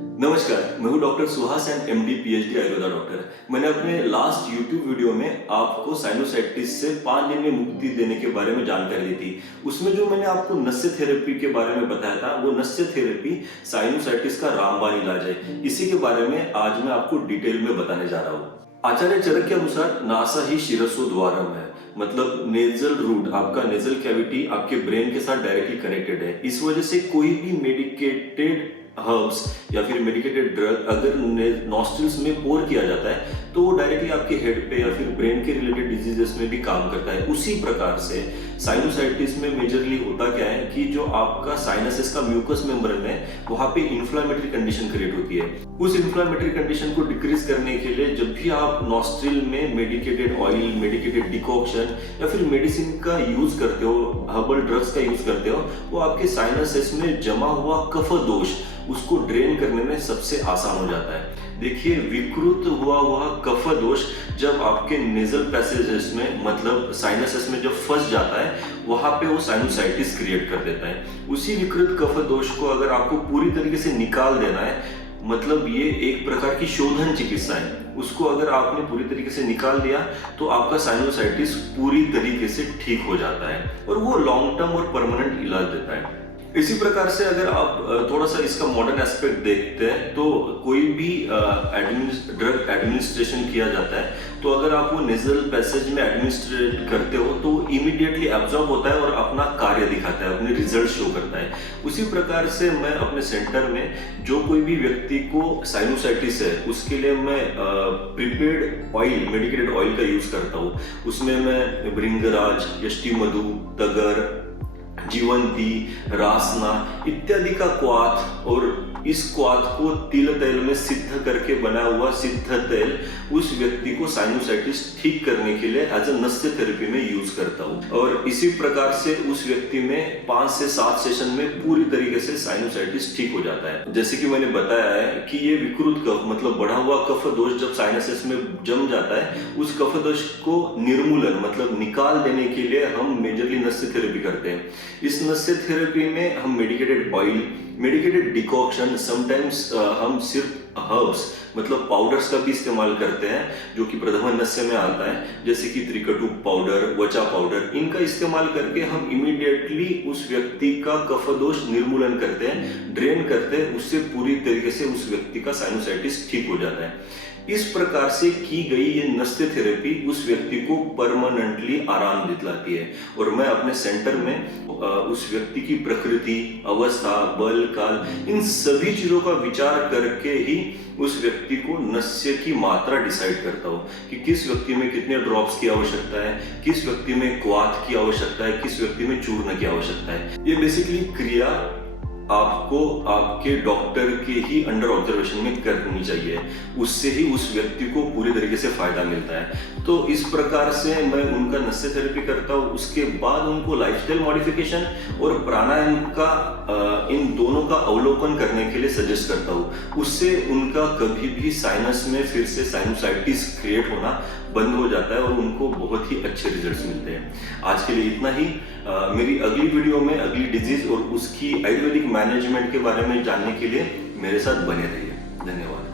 नमस्कार, मैं हूं doctor Suhas and MD PhD Ayurveda doctor. मैंने अपने लास्ट यूट्यूब वीडियो में आपको साइनोसाइटिस से 5 दिन में मुक्ति देने के बारे में जानकारी दी थी। उसमें जो मैंने आपको नस्य थेरेपी के बारे में बताया था, वो नस्य थेरेपी साइनोसाइटिस का रामबाण इलाज है। इसी के बारे में आज मैं आपको डिटेल में बताने जा रहा हूँ। आचार्य चरक के अनुसार नासा ही शिरस्सोद्वारम है, मतलब नेजल रूट, आपका नेजल कैविटी आपके ब्रेन के साथ डायरेक्टली कनेक्टेड है। इस वजह से कोई भी मेडिकेटेड हर्ब्स या फिर मेडिकेटेड ड्रग अगर नॉस्ट्रिल्स में पोर किया जाता है तो वो डायरेक्टली आपके हेड पे या फिर ब्रेन के रिलेटेड डिजीजेस में भी काम करता है। उसी प्रकार से साइनोसाइटिस में मेजरली होता क्या है कि जो आपका साइनसेस का म्यूकस मेम्ब्रेन है, वहां पे इन्फ्लामेटरी कंडीशन क्रिएट होती है। उस इन्फ्लामेटरी कंडीशन को डिक्रीज करने के लिए जब भी आप नॉस्ट्रिल में मेडिकेटेड ऑयल, मेडिकेटेड डिकॉक्शन या फिर मेडिसिन का यूज करते हो, हर्बल ड्रग्स का यूज करते हो, वो आपके साइनसेस में जमा हुआ कफ दोष उसको ड्रेन करने में सबसे आसान हो जाता है। देखिए, विकृत हुआ कफ दोष जब आपके नेजल पैसेजेस में, मतलब साइनसेस में जब फंस जाता है, वहां पे वो साइनोसाइटिस क्रिएट कर देता है। उसी विकृत कफ दोष को अगर आपको पूरी तरीके से निकाल देना है, मतलब ये एक प्रकार की शोधन चिकित्सा है, उसको अगर आपने पूरी तरीके से निकाल दिया तो आपका साइनोसाइटिस पूरी तरीके से ठीक हो जाता है और वो लॉन्ग टर्म और परमानेंट इलाज देता है। इसी प्रकार से अगर आप थोड़ा सा इसका मॉडर्न एस्पेक्ट देखते हैं तो कोई भी ड्रग एडमिनिस्ट्रेशन किया जाता है तो अगर आप वो नेजल पैसेज में एडमिनिस्ट्रेट करते हो तो इमीडिएटली एब्जॉर्ब होता है और अपना कार्य दिखाता है, अपने रिजल्ट शो करता है। उसी प्रकार से मैं अपने सेंटर में जो कोई भी व्यक्ति को साइनोसाइटिस है उसके लिए मैं प्रिपेयर्ड ऑयल, मेडिकेटेड ऑयल का यूज करता हूँ। उसमें मैं भृंगराज, यष्टिमधु, तगर, जीवंती, रासना इत्यादि का क्वाथ, और इस क्वाथ को तिल तेल में सिद्ध करके बना हुआ सिद्ध तेल उस व्यक्ति को साइनोसाइटिस ठीक करने के लिए एज अ नस्य थेरेपी में यूज करता हूँ। और इसी प्रकार से उस व्यक्ति में 5 से 7 सेशन में पूरी तरीके से साइनोसाइटिस ठीक हो जाता है। जैसे कि मैंने बताया है कि ये विकृत कफ, मतलब बढ़ा हुआ कफ दोष जब साइनसेस में जम जाता है, उस कफ दोष को निर्मूलन, मतलब निकाल देने के लिए हम मेजरली नस्य थेरेपी करते हैं। इस नस्य थेरेपी में हम medicated oil, medicated decoction, sometimes हम सिर्फ हर्ब्स, मतलब पाउडर्स का भी इस्तेमाल करते हैं जो कि प्रथम नस्य में आता है, जैसे कि त्रिकटु पाउडर, वचा पाउडर। इनका इस्तेमाल करके हम इमीडिएटली उस व्यक्ति का कफ दोष निर्मूलन करते हैं, ड्रेन करते हैं, उससे पूरी तरीके से उस व्यक्ति का साइनोसाइटिस ठीक हो जाता है। इस प्रकार से की गई ये नस्य थेरेपी उस व्यक्ति को परमानेंटली आराम दिलाती है और मैं अपने सेंटर में उस व्यक्ति की प्रकृति, अवस्था, बल, काल, इन सभी चीजों का विचार करके ही उस व्यक्ति को नस्य की मात्रा डिसाइड करता हूँ कि किस व्यक्ति में कितने ड्रॉप्स की आवश्यकता है, किस व्यक्ति में क्वाथ की आवश्यकता है, किस व्यक्ति में चूर्ण की आवश्यकता है। ये बेसिकली क्रिया आपको आपके डॉक्टर के ही अंडर ऑब्जर्वेशन में करनी चाहिए, उससे ही उस व्यक्ति को पूरी तरीके से फायदा मिलता है। तो इस प्रकार से मैं उनका नस्य थेरेपी करता हूँ। उसके बाद उनको लाइफस्टाइल मॉडिफिकेशन और प्राणायाम का, इन दोनों का अवलोकन करने के लिए सजेस्ट करता हूँ। उससे उनका कभी भी साइनस में फिर से साइनोसाइटिस क्रिएट होना बंद हो जाता है और उनको बहुत ही अच्छे रिजल्ट्स मिलते हैं। आज के लिए इतना ही। मेरी अगली वीडियो में अगली डिजीज और उसकी आयुर्वेदिक मैनेजमेंट के बारे में जानने के लिए मेरे साथ बने रहिए। धन्यवाद।